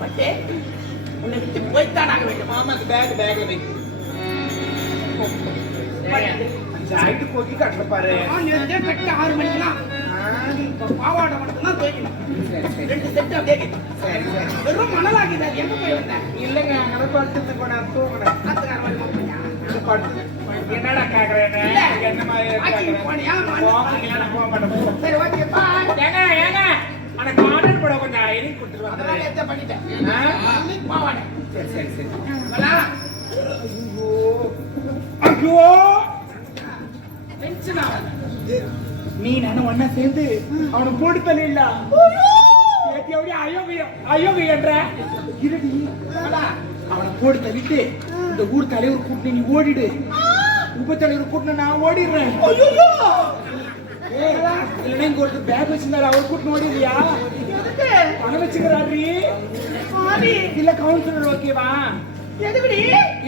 பட்டே உன்னை விட்டு போய்த்தான் ஆக வேண்டும். மாமாக்கு பேக் வை. ஜாக்கெட் போக்கி கட்டல பாரு. நேரத்தே கட்ட 6 மணிக்குலாம் பாவாடை மட்டும்தான் தேய்க்கணும். 2 செட் அப்படியே வெறும் மணலாகிது. அது எங்க போய் வந்தேன்? இல்லைங்க அங்கே படுத்துட்டு போனேன் தூங்கினேன். ஆத்துக்கார மாதிரி போனியா? படுத்து என்னடா கேக்குறேன் என்ன மாதிரி போனியா? போக மாட்டேன். சரி ஓகே பாய். ஏங்க எனக்கு ஆர்டர் போட கொஞ்சம் ஐடி கொடுத்துருவாங்க. அதெல்லாம் ஏத்த பண்ணிட்டேன். பாவாடை சரி வலா. ஐயோ டென்ஷன் ஆகாத. நீ நானும் ஒன்னா சேர்ந்து அவனை போட்டு தள்ளிடல. ஐயோன்ற இருடி அவனை போட்டு தள்ளிட்டு இந்த ஊர் தலைவர் கூட்டின நீ ஓடிடு. உப தலைவர் கூட்டின நான் ஓடிடுறேன். இல்லைன்னா இங்க ஒருத்தர் பேக் வச்சிருந்தாரு அவர் கூட்டின ஓடிடுறியா? பணம் வச்சுக்கிறாரு இல்ல கவுன்சிலர் ஓகேவா? எதுக்குடி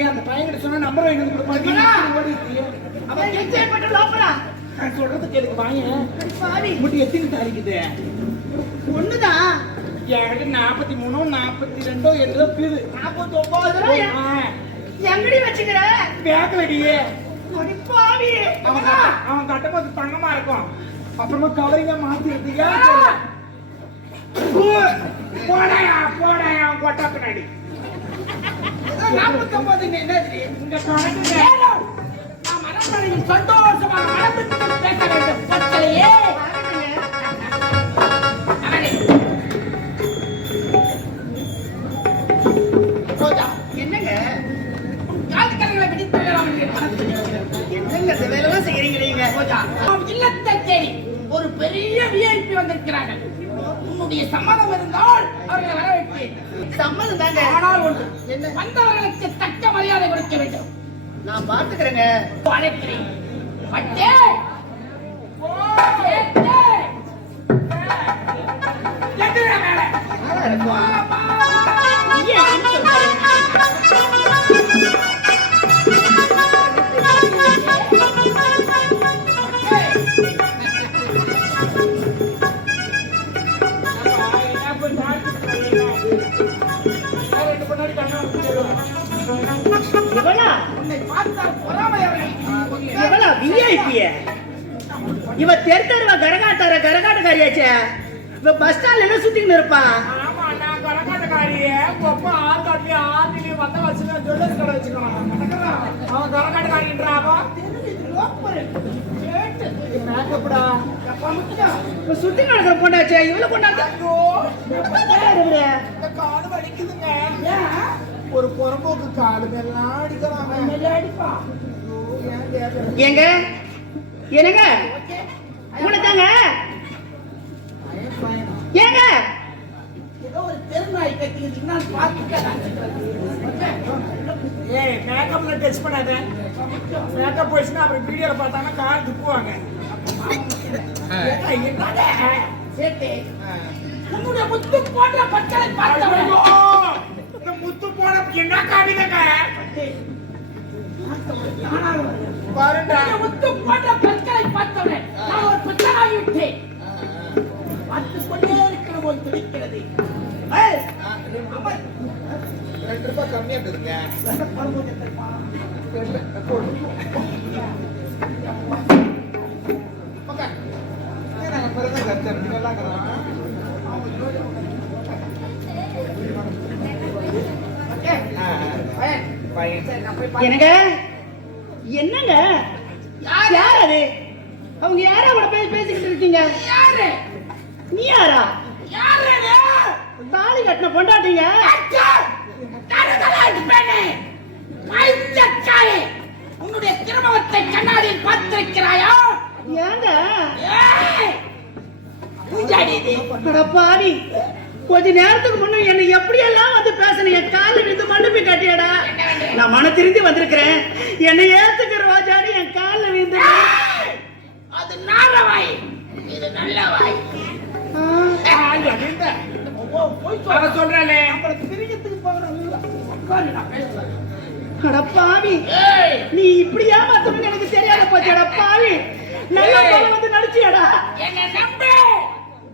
ஏன் அந்த பையன்கிட்ட சொன்னா நம்பர் வாங்கி கொடுக்க மாட்டீங்க? ஓடிடுறியா? அவன் என்ஜாய் பண்ண லாப்படா. நான் சொல்றதுக்கு எதுக்கு வாங்க பாவி முட்டி எத்தனை தாரிக்குது? ஒண்ணுதான். எனக்கு 43 42 ஏதோ பீது 49 எங்கடி வச்சுக்கிற? பேக்ல அடியே. அடி பாவி. அவன் கட்டும்போது தங்கமா இருக்கும். அப்புறமா கவரிங்க மாத்திருக்கீங்க. போடாயா கொட்டா பின்னாடி 49 என்னது? இந்த கணக்கு நான் மனப்படையில் சந்தோஷமாக மனதுக்கு பேச வேண்டும். பச்சையே என்னங்க கால்கரங்களை பிடித்துவிடலாம் என்னங்க இந்த வேலைலாம் செய்யறீங்க நீங்க? இல்லத்தை தேடி ஒரு பெரிய விஐபி வந்திருக்கிறார்கள். உன்னுடைய சம்மதம் இருந்தால் அவர்களை வர வைப்பேன். சம்மதம் தாங்க. ஆனால் ஒன்று என்ன, வந்தவர்களுக்கு தக்க மரியாதை கொடுக்க வேண்டும். நான் பார்த்துக்கிறேங்க. அழைக்கிறேன் பட்டே இவ தெருத்தருவா கரகாட்டக்காரியாச்சே. இவ பஸ் ஸ்டாண்ட்ல சுத்தின்னு இருப்பான். ஆமா நான் கரகாட்டக்காரிய கொப்ப ஆத்தாட்டி ஆத்தினி வந்த வச்சுனா ஜுவல்லர்ஸ் கடை வச்சுக்கலாம். அவன் கரகாட்டக்காரின்றாவா? மேக்கப்டா சுத்தி நடக்கிற பொண்ணாச்சே. இவ்வளவு கொண்டாந்து இந்த காடு வலிக்குதுங்க. ஒரு புறம்போக்கு காடு எல்லாம் அடிக்கிறாங்க. ஏங்க என்னங்க உனதாங்க ஏங்க ஏதோ ஒரு தெருநாய் கத்திக்கிட்டீங்கன்னா ஏய் மேக்கப்ல டச் பண்ணாத. மேக்கப் போயிடுச்சுன்னா அப்புறம் வீடியோல பார்த்தாங்கன்னா கார் துப்புவாங்க. உன்னுடைய முத்து போன்ற பச்சளை பார்த்தவன் இந்த முத்து போன என்ன காவிதங்க பாருடா. முத்து போன்ற பச்சளை பார்த்தவன் நான் ஒரு பச்சளாகி விட்டேன். பார்த்துக் கொண்டே இருக்கிற போது துடிக்கிறது. 2 ரூபாய் கம்மியா இருக்குதுங்க. என்னங்க என்னங்க யார் அது? அவங்க யாரா அவளை பேசிக்கிட்டு இருக்கீங்க? யாரு நீ? யாரா? யாரு? தாலி கட்டின பொண்டாட்டிங்க. உன்னுடைய திருமணத்தை கண்ணாடியில் பார்த்திருக்கிறாயா? ஏங்க பாடி கொஞ்ச நேரத்துக்கு முன்ன என்ன எப்படியெல்லாம் வந்து பேசணும். என் காலில் விழுந்து மன்னிப்பு கட்டியடா. நான் மன திருந்தி வந்திருக்கிறேன். என்னை ஏத்துக்கிற ரோஜாடி என் காலில் விழுந்து. அது நாளவாய், இது நல்லவாய். சொல்றேன் பாவி, நீ இப்படி ஏமாத்தணும்னு எனக்கு தெரியாத போச்சடா பாவி. நல்லா வந்து நடிச்சியடா. என்ன நம்பு,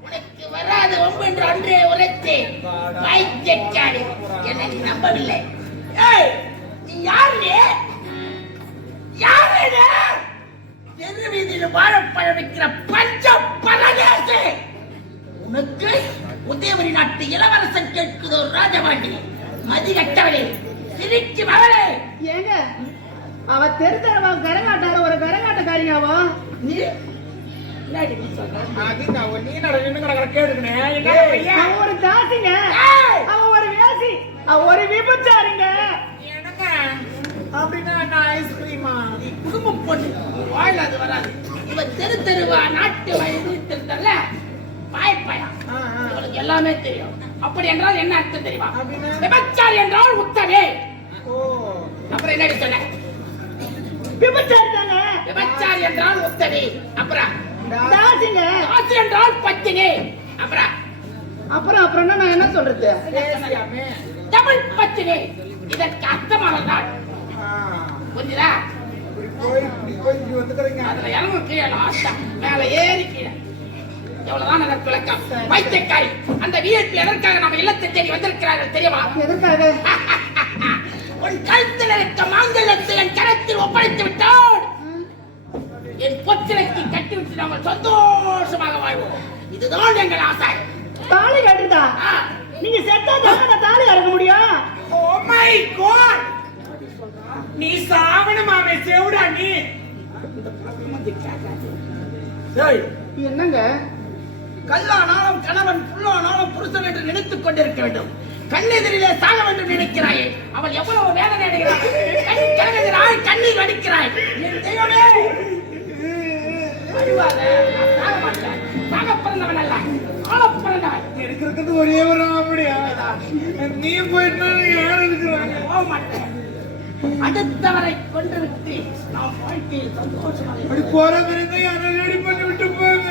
உனக்கு வர தீராத வம்பு என்று அன்றே உரைத்தேன். வைத்தியக்காரி, என்னை நீ நம்பவில்லை. ஏய், நீ யாரு? யாரு? தெரு வீதியில் வாழைப்பழம் வைக்கிற பஞ்ச பரதேசி. உனக்கு உதயவரி நாட்டு இளவரசன் கேட்குதோ ராஜபாண்டி? மதி கட்டவளே, சிரிக்கு மகளே. ஏங்க அவ தெருத்தரவா கரகாட்டார ஒரு கரகாட்டக்காரியாவா? நீ என்னடி நீ சொல்ற? அது நான் நீ நடந்து கிடக்கிற கேடுக்கணே. என்ன பையன்? அவ ஒரு தாசிங்க, ஏய்! அவ ஒரு வேசி, அவ ஒரு விபச்சாரிங்க. என்னங்க அப்படின்னா நான் ஐஸ்கிரீமா? நீ குடும்பம் பொண்ணு, வாயில அது வராது. இவ தெரு தெருவா நாட்டு வயது தெரிந்தல்ல, பாய்ப்பயா. உங்களுக்கு எல்லாமே தெரியும். அப்படி என்றால் என்ன அர்த்தம் தெரியுமா? அப்படின்னா? விபச்சாரி என்றால் உத்தமே. ஓ, அப்புறம் என்னடி சொன்ன? விபச்சாரி தாங்க. விபச்சாரி என்றால் உத்தமே. அப்புறம் தாசிங்க. ஆசி என்றால் பத்தினி. அப்புறம் அப்புறம் நான் என்ன சொல்றது? பேசியாமே. டபுள் பத்தினி. இதற்கு அர்த்தமானதான் புரியுதா? இப்படி போய் இப்படி வந்துக்கிறீங்க. அதுல இறங்கும் கீழே லாஸ்டா மேல ஏறி கீழே. எவ்வளவுதான் எனக்கு விளக்கம். வைத்தியக்காரி, அந்த விஐபி எதற்காக நம்ம இல்லத்தை தேடி வந்திருக்கிறார்கள் தெரியுமா? எதற்காக? உன் கழுத்தில் இருக்க மாங்கல்யத்தை என் கரத்தில் ஒப்படைத்து விட்டால் என் பொத்திரைக்கு கட்டிவிட்டு நாங்கள் சந்தோஷமாக வாழ்வோம். இதுதான் எங்கள் ஆசை. தாலி கட்டுதா? நீங்க செத்தா தானே தாலி கட்ட முடியும். ஓ மை காட், நீ சாவணுமாமே செவுடா நீ. டேய், என்னங்க? கல்லானாலும் கணவன், புல்லானாலும் புருஷன் என்று நினைத்துக் கொண்டிருக்க வேண்டும். கண்ணெதிரிலே சாக வேண்டும் நினைக்கிறாயே, அவள் எவ்வளவு வேதனை அடைகிறாள். கண் கலங்குகிறாய், கண்ணீர் வடிக்கிறாய். என் தெய்வமே, அழுவாத. நான் சாக மாட்டேன். சாக பிறந்தவன் அல்ல, ஆள பிறந்தவன். எனக்கு இருக்கிறது ஒரே ஒரு அப்படியா? நீ போயிட்டு யார் இருக்கிறாங்க? போக மாட்டேன். அடுத்தவரை கொன்று விட்டு நாம் வாழ்க்கையில் சந்தோஷமாக அப்படி போற பிறகு யாரை ரெடி பண்ணி விட்டு போங்க.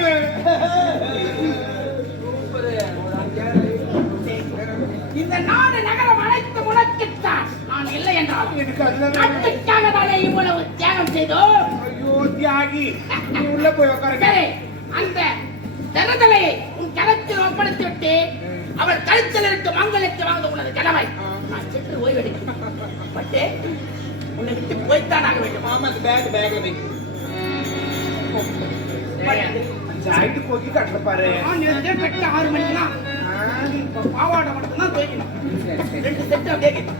இந்த நாடு நகரம் அனைத்து உனக்குத்தான். நான் இல்லை என்றால் எனக்கு அதுல நாட்டுக்காக தானே இவ்வளவு தியாகம் செய்தோம். ஐயோ தியாகி, நீ உள்ள போய் உட்காருங்க. சரி, அந்த தரதலையை உன் கரத்தில் ஒப்படைத்து விட்டு அவள் கழுத்தில் இருக்கும் மங்களத்தை வாங்க உனது கடமை. நான் சென்று ஓய்வெடுக்கிறேன். பட்டு உன்னை விட்டு போய்த்தான் ஆக வேண்டும். மாமா அந்த பேக்ல வை. ஜாயிட்டு போக்கி கட்டல பாரு. நான் நேரத்தே கட்ட 6 மணிக்குலாம் இப்ப பாவாடை மட்டும்தான் துவைக்கணும். 2 செட் அப்படியே இருக்குது.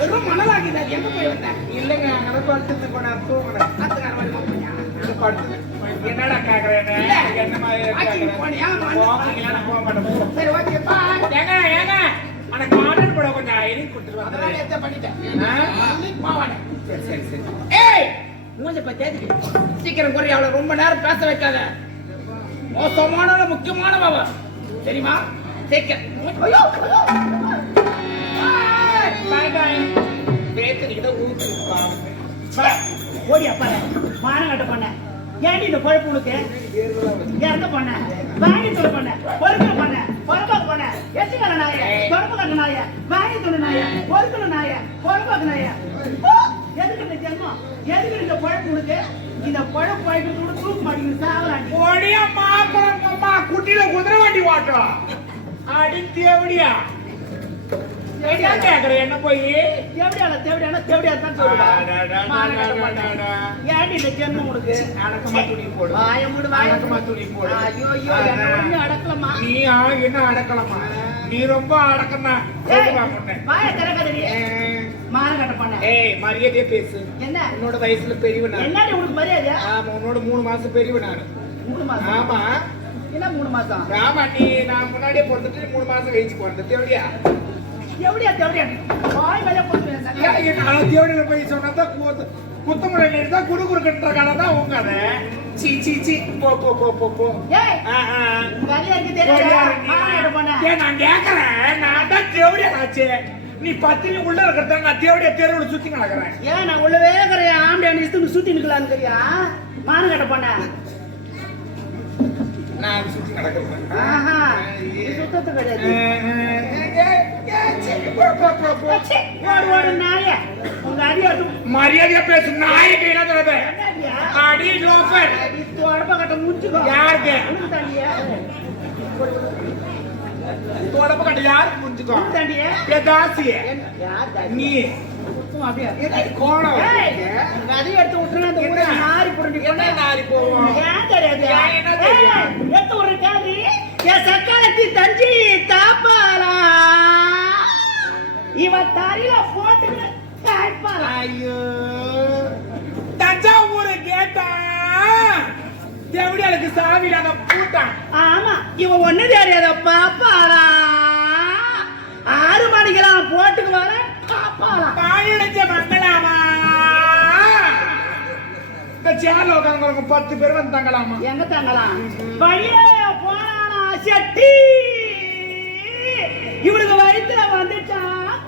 வெறும் மணலாகிது. அது எங்க போய் வந்தேன்? இல்லங்க, அங்க படுத்துட்டு போனா தூங்குறேன். ஆத்துக்கார மாதிரி மாப்பிள்ளையா? படுத்து என்னடா கேக்குறேன்? என்ன மாதிரி வாக்கிங் போனியா? போக மாட்டேன். சரி, ஓகே, பாய். ஏங்க எனக்கு ஆர்டர் போட கொஞ்சம் ஐடி கொடுத்துருவாங்க. அதெல்லாம் நேத்தே பண்ணிட்டேன். ஆ? பாவாடை. சரி. ஏய், மூஞ்ச பத்தி சீக்கிரம் குறை. அவளை ரொம்ப நேரம் பேச வைக்காத. மோசமான முக்கியமானவ அவ. தெரியுமா? சீக்கிரம். ஐயோ, ஐயோ. பாய். பேத்துக்கிட்ட ஊத்துப்பா. ஓடி அப்பா மானம் கட்ட பண்ண. ஏன்டி இந்த பொழப்பு உனக்கு? இறந்த பண்ண, வாங்கி தொலை பண்ண, பொறுக்கல பண்ண, பொறுப்பாக்கு பண்ண, எச்சுக்கல நாய, பொறுப்பு கட்ட நாய, வாங்கி தொலை நாய, பொறுக்கல நாய, பொறுப்பாக்கு நாய. எதுக்கு இந்த ஜென்மம்? எதுக்கு இந்த பொழப்பு உனக்கு? இந்த பொழப்பு பழப்பு கூட தூக்கு மாட்டேங்குது. சாவலாண்டி ஓடியம்மா குரங்கம்மா குட்டியில குதிரை வண்டி ஓட்டும். அடி தேவடியா கேக்குறேன். என்ன போய் தேவடியா தான் சொல்லுடா. ஏன்டி இந்த ஜென்மம் உனக்கு? அடக்கமா துணி போடு. வாய மூடு, வாய அடக்கமா துணி போடு. ஐயோ என்ன ஒண்ணு அடக்கலமா? நீ என்ன அடக்கலமா? நீ ரொம்ப அடக்கமா. வாய திறக்காதடி. மானம் கட்ட பண்ண. ஏய், மரியாதையா பேசு. என்ன உன்னோட வயசுல பெரியவன் நான். என்னடி உனக்கு மரியாதை? ஆமா, உன்னோட 3 மாசம் பெரியவன் நான். 3 மாசம்? ஆமா என்ன 3 மாசம்? ஆமா, நான் முன்னாடியே பிறந்துட்டு 3 மாசம் கழிச்சு பிறந்த தேவடியா. தேவடியா வாய் மேல போட்டுவேன். தேவடியில போய் சொன்னதான் குத்தமுறை நேர்ந்தா குறுகுறுக்குன்ற கதை தான் உங்க கதை. சீ போ. ஏய், உங்க அலியாருக்கு போடியா தெரியாதா? நீ? மானம் கட்ட பண்ண. ஏன் நான் கேக்குறேன், நான் தான் தேவடியா ஆச்சு. நீ பத்தினி உள்ள இருக்கிறத நான் தேவடியா தெருவுல சுத்தி நடக்கிறேன். ஏன் நான் உள்ளவே இருக்கிறேன்? ஆம்பளை அணிச்சு சுத்தி நிக்கலாம்னு தெரியா? மானம் கட்ட பண்ண. நான் சுத்தி நடக்கிறேன். ஆஹா, இது சுத்தத்து கிடையாது. ஓடு நாய. உங்க அடியாட்டு மரியாதையா பேசு. நாயக்கு என்ன தரது? அடி லோஃபர். தொடப்ப கட்ட முடிச்சுக்கோ. யாருக்கு? உனக்கு தனியா? உடம்பு கட்ட யாரு புரிஞ்சுக்கோ தாண்டி தாசி யார் தாண்டி நீ சும்மா அப்படியே என்னடி கோணம் ஏய், அதையும் எடுத்து விட்டுருங்க அந்த ஊரை நாரி புரண்டி என்ன நாரி போவோம் ஏன் தெரியாது ஏன் என்ன தெரியும்? ஏய், எடுத்து ஒரு கேள்வி என் சக்காலத்தி தஞ்சி தாப்பாளா இவ தரையில போட்டு காய்ப்பாளா ஐயோ தஞ்சாவூர் கேட்டா தேவடியாளுக்கு சாவி இல்லாத பூட்டான் ஆமா இவ ஒண்ணு தெரியாத பாப்பாளா 6 மணிக்கெல்லாம் போட்டுக்கு வர காப்பாளா பாயடைச்ச மங்களாமா இந்த சேர்ல உட்காந்து 10 பேர் வந்து தங்கலாமா எங்க தங்கலாம் வழியே போனானா செட்டி இவனுக்கு வயித்துல வந்துட்டா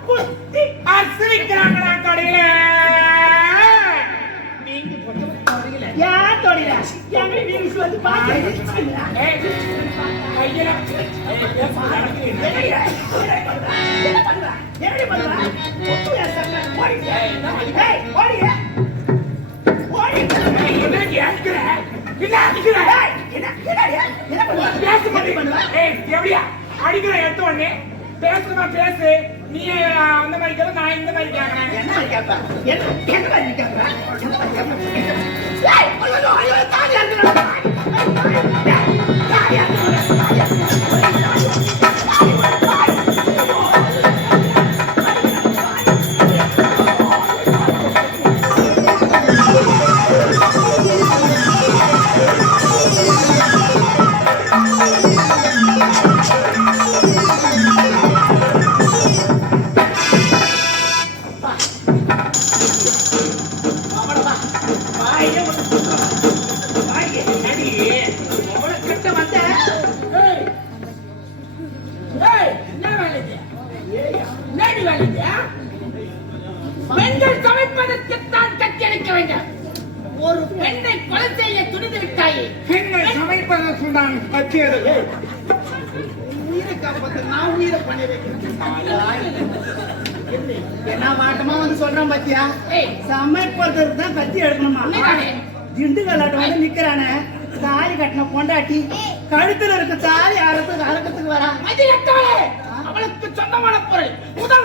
குத்தி அசிரிக்கிறாங்கடா கடையில யார் தொழில எங்க வீட்டு வந்து பாத்து ஏய், கையில எப்படி பண்ற ஒத்து ஏசக்க ஓடி ஏய் ஓடி ஓடி என்ன கேக்குற என்ன அடிக்கிற ஏய் என்ன பண்ற பேச மாட்டேங்குற ஏய் எப்படியா அடிக்கிற எடுத்த உடனே பேசுமா பேசு நீ அந்த மாதிரி கேள நான் இந்த மாதிரி கேக்குறேன் என்ன கேப்ப என்ன மாதிரி கேப்ப என்ன மாதிரி கேப்ப ஏய் ஐயோ ஐயோ தாடி அடிக்கற தாடி பெண்கள் சமைப்பதற்குத்தான் கட்டியளிக்க வேண்டும். ஒரு பெண்ணை கொலை செய்ய துணிந்து விட்டாயே. பெண்கள் சமைப்பதற்கு தான் கத்தியது உயிரை காப்பாத்த நான் உயிரை பண்ணி வைக்கிறேன். என்ன வாட்டமா வந்து சொல்றான் பாத்தியா? ஏய், சமைப்பதற்கு தான் கத்தி எடுக்கணுமா? என்னடானே? திண்டுக்கல்லாட்ட வந்து நிக்கிறானே தாலி கட்டின பொண்டாட்டி கழுத்துல இருக்க தாலி அறக்கத்துக்கு வரா. மதி கட்டவளே, அவளுக்கு சொந்தமான பொருள்.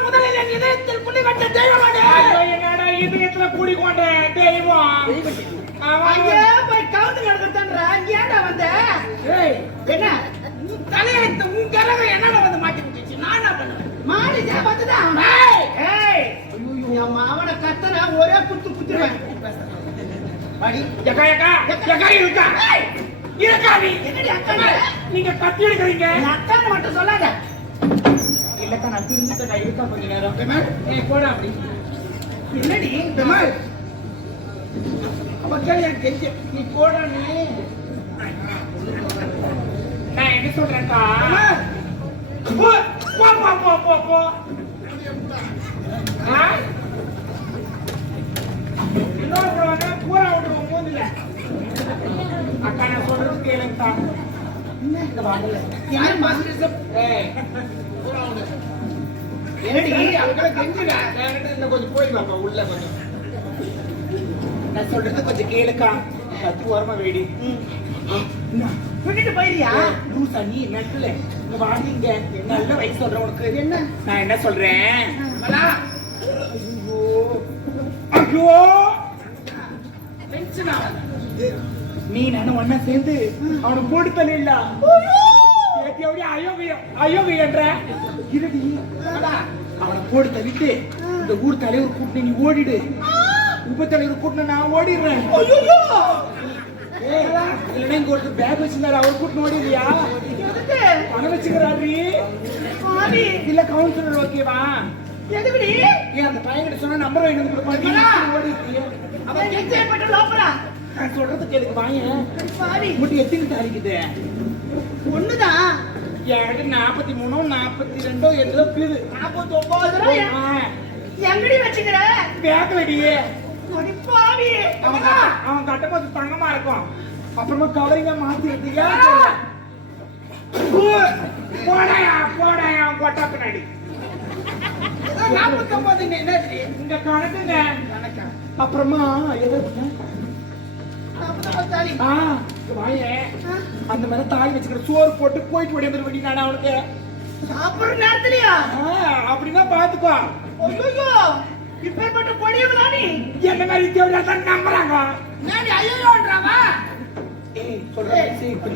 முதலில் என் இதயத்தில் புள்ளி கட்ட தெய்வமானே. ஐயோ, என்னடா இதயத்துல கூடிக்கொண்ட தெய்வம் அங்கே போய் கவுந்து கிடக்குறா. அங்க ஏன்டா வந்த? ஏய், என்ன உன் தலையெழுத்து உன் கிரகம் என்னடா வந்து மாட்டிக்கிச்சு? நானா பண்ணுவேன்? மாடிச்சா வந்துதான். ஏய், ஏய், என் மாவனை கத்தன ஒரே குத்துருவேன். படி எக்கா எக்கா எக்கா இருக்கா ஏய், இருக்கா நீ என்னடி அக்கா? நீங்க கத்தி எடுக்கிறீங்க என் அக்கான்னு மட்டும் சொல்லாத. இல்லக்கா நான் திரும்பிட்டேன் இருக்கா கொஞ்ச நேரம் ஏய் போடா அப்படி என்னடி பெமால் அவ கேளு என் கெஞ்சி நீ போடா நீ நான் என்ன சொல்றேன்க்கா போ போ போ போ போ போ ஆ இன்னொரு போறாங்க பூரா விட்டுருவோம் மூந்தில அக்கா நான் சொல்றது கேளுங்கக்கா இந்த வாங்கல யார் மாஸ்டர்? ஏய் என்னடி அவங்கள கெஞ்சுடா இன்னும் கொஞ்சம் போய் பாப்பா உள்ள கொஞ்சம் நான் சொல்றது கொஞ்சம் கேளுக்கா கத்தி ஓரமா வேடி விட்டுட்டு போயிரியா? லூசா நீ நட்டுல இங்க வாடிங்க நல்ல வயசு சொல்றேன் உனக்கு என்ன நான் என்ன சொல்றேன் மலா, ஐயோ ஐயோ டென்ஷன் ஆகாத. நீ நானும் ஒண்ணா சேர்ந்து அவனை போட்டு தள்ளிடல எப்படி அயோக்கியன்ற இருடி அவனை போட்டு தள்ளிட்டு இந்த ஊர் தலைவர் கூட்டின நீ ஓடிடு உப தலைவர் கூட்டின நான் ஓடிடுறேன் இல்லைன்னா இங்க ஒருத்தர் பேக் வச்சிருந்தாரு அவர் கூட்டின ஓடிடுறியா எதுக்கு? பணம் வச்சுக்கிறாரு சாரி. இல்ல கவுன்சிலர் ஓகேவா எதுக்குடி? ஏன் அந்த பையன்கிட்ட சொன்னா நம்பர் வாங்கி வந்து கொடுப்பாரு ஓடிடுறியா அவன் என்ஜாய் பண்ண லோப்பரா. நான் சொல்றது கேளுக்கு வாயன் சாரி. முட்டி எத்தனை தாரிக்குது ஒண்ணுதான். 43 42 எதோ பிது 49 எங்கடி வச்சுக்கிற? பேக் வெடியே அடி பாவி. அவன் கட்டும்போது தங்கமா இருக்கும் அப்புறமா கவரிங்கா மாத்தி எடுத்தியா போடாயா கொட்டா பின்னாடி 49 என்னடி? இந்த கணக்குங்க அப்புறமா எதை 49 தாலி. வாயேன் அந்த மாதிரி தாலி வச்சுக்கிற சோறு போட்டு போயிட்டு ஓடி வந்துட வேண்டிய நானே அவனுக்கு சாப்பிடுற நேரத்துலயா அப்படின்னா பாத்துக்கோ. ஐயோ இப்பேற்பட்ட பொடியவளா நீ என்ன மாதிரி தேவையா தான் நம்புறாங்க. நான் ஐயோன்றாவா ஏய் சொல்றேன்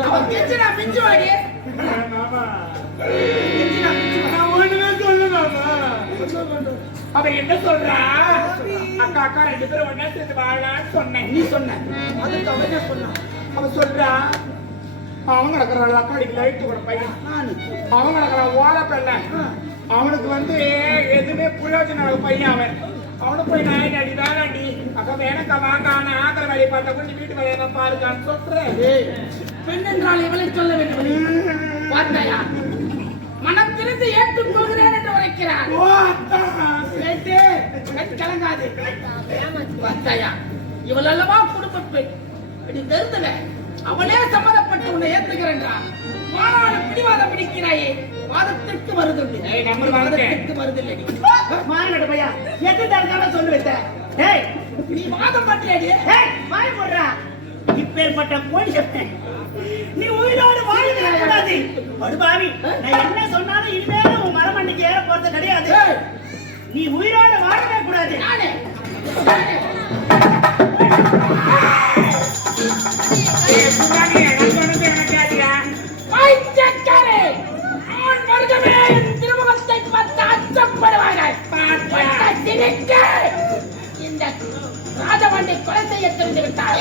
அவன் கெஞ்சினா மிஞ்சி வாடி மாமா கெஞ்சினா மிஞ்சி வா. நான் ஒண்ணுமே சொல்ல மாமா. அவன் என்ன சொல்றா? அக்கா அக்கா 2 பேரும் ஒண்ணா சேர்ந்து வாழலாம்னு சொன்னேன். நீ சொன்ன அதுக்கு அவன் என்ன சொன்னான்? அவன் சொல்றா அவன் கிடக்குற லக்காடிக்கு லைட் கூட பையன் அவன் கிடக்குற ஓலை பெண்ண அவனுக்கு வந்து எதுவுமே பிரயோஜனம் பையன் அவனு போய் நாய் அடி தானாண்டி அக்கா வேணக்கா வாங்க ஆனா ஆக்கிற வேலையை பார்த்தா கொஞ்சம் வீட்டு வேலையை தான் பாருக்கான்னு சொல்றேன். பெண் என்றால் இவளை சொல்ல வேண்டும். பார்த்தாயா மனம் திருந்து ஏற்றுக் கொள்கிறேன் என்று உரைக்கிறான். கேட்டு கலங்காது. பார்த்தாயா இவள் அல்லவா குடும்ப பெண் அப்படி தெரிந்தல அவனே சம்மதப்பட்டு உன்னை ஏற்றுகிறேன்றான். மாணவன் பிடிவாதம் பிடிக்கிறாயே வாதத்திற்கு வருதுண்டு. வாதத்திற்கு வருதில்லை. மானட பையா எது தரக்கான சொல்லு வைத்த ஏய் நீ வாதம் பண்றியாடி? ஏய் வாய் போடுறா இப்பேற்பட்ட கோடி செப்டேன் நீ உயிரோடு வாழவே கூடாது படுபாவி. நான் என்ன சொன்னாலும் இனிமேல் உன் மரமண்ணிக்கு ஏற போறது கிடையாது. நீ உயிரோடு வாழவே கூடாது. நானே திருமுகத்தை பார்த்து அச்சப்படுவார்கள். இந்த ராஜமண்டை கொலை செய்ய தெரிந்து விட்டார்.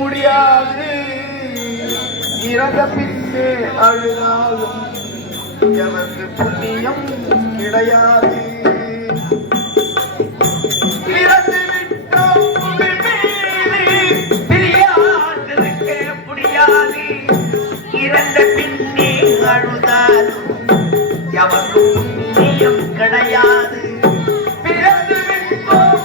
முடியாது இறந்த பின்னே அழுதாலும் எனக்கு புண்ணியம் கிடையாது. இறந்து விட்டோம் பிரியாதிருக்க முடியாது. இறந்த பின்னே அழுதாலும் எவருக்கு புண்ணியம் கிடையாது. பிறந்து விட்டோம்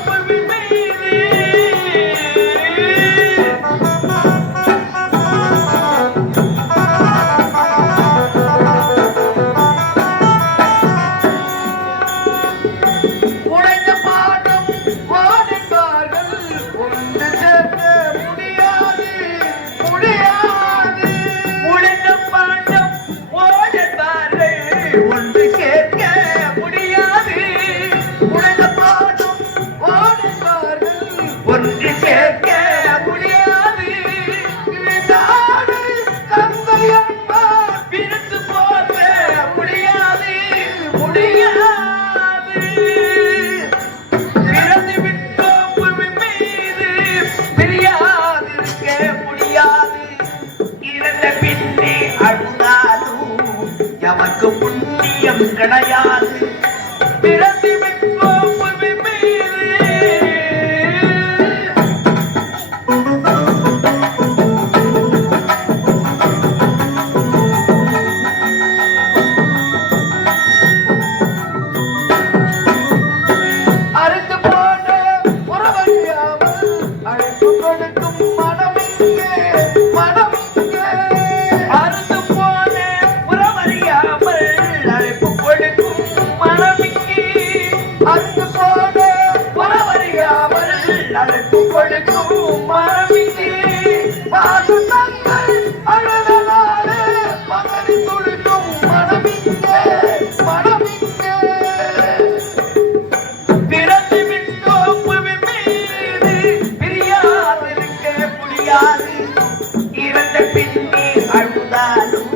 எவருக்கு புண்ணியம் கிடையாது. பிறந்து விட்டோம் பூமி மீது. அறுந்து போன உறவழியாமல் அழைப்பு கொடுக்கும் மனம் இங்கே மனம் இங்கே. அறுந்து போன உறவழியாமல் அழைப்பு கொடுக்கும் மனம் இங்கே. அறுந்து போன உறவழியாமல் அழைப்பு கொடுக்கும் மனம் இங்கே. பாசு தங்கள் அழுதலாலே பகரி துடிக்கும் மனம் இங்கே மனம் இங்கே. பிறந்து விட்டோம் பூமி மீது பிரியாதிருக்க முடியாது. இறந்த பின்னே அழுதாலும்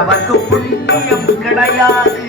எவருக்கு புண்ணியம் கிடையாது.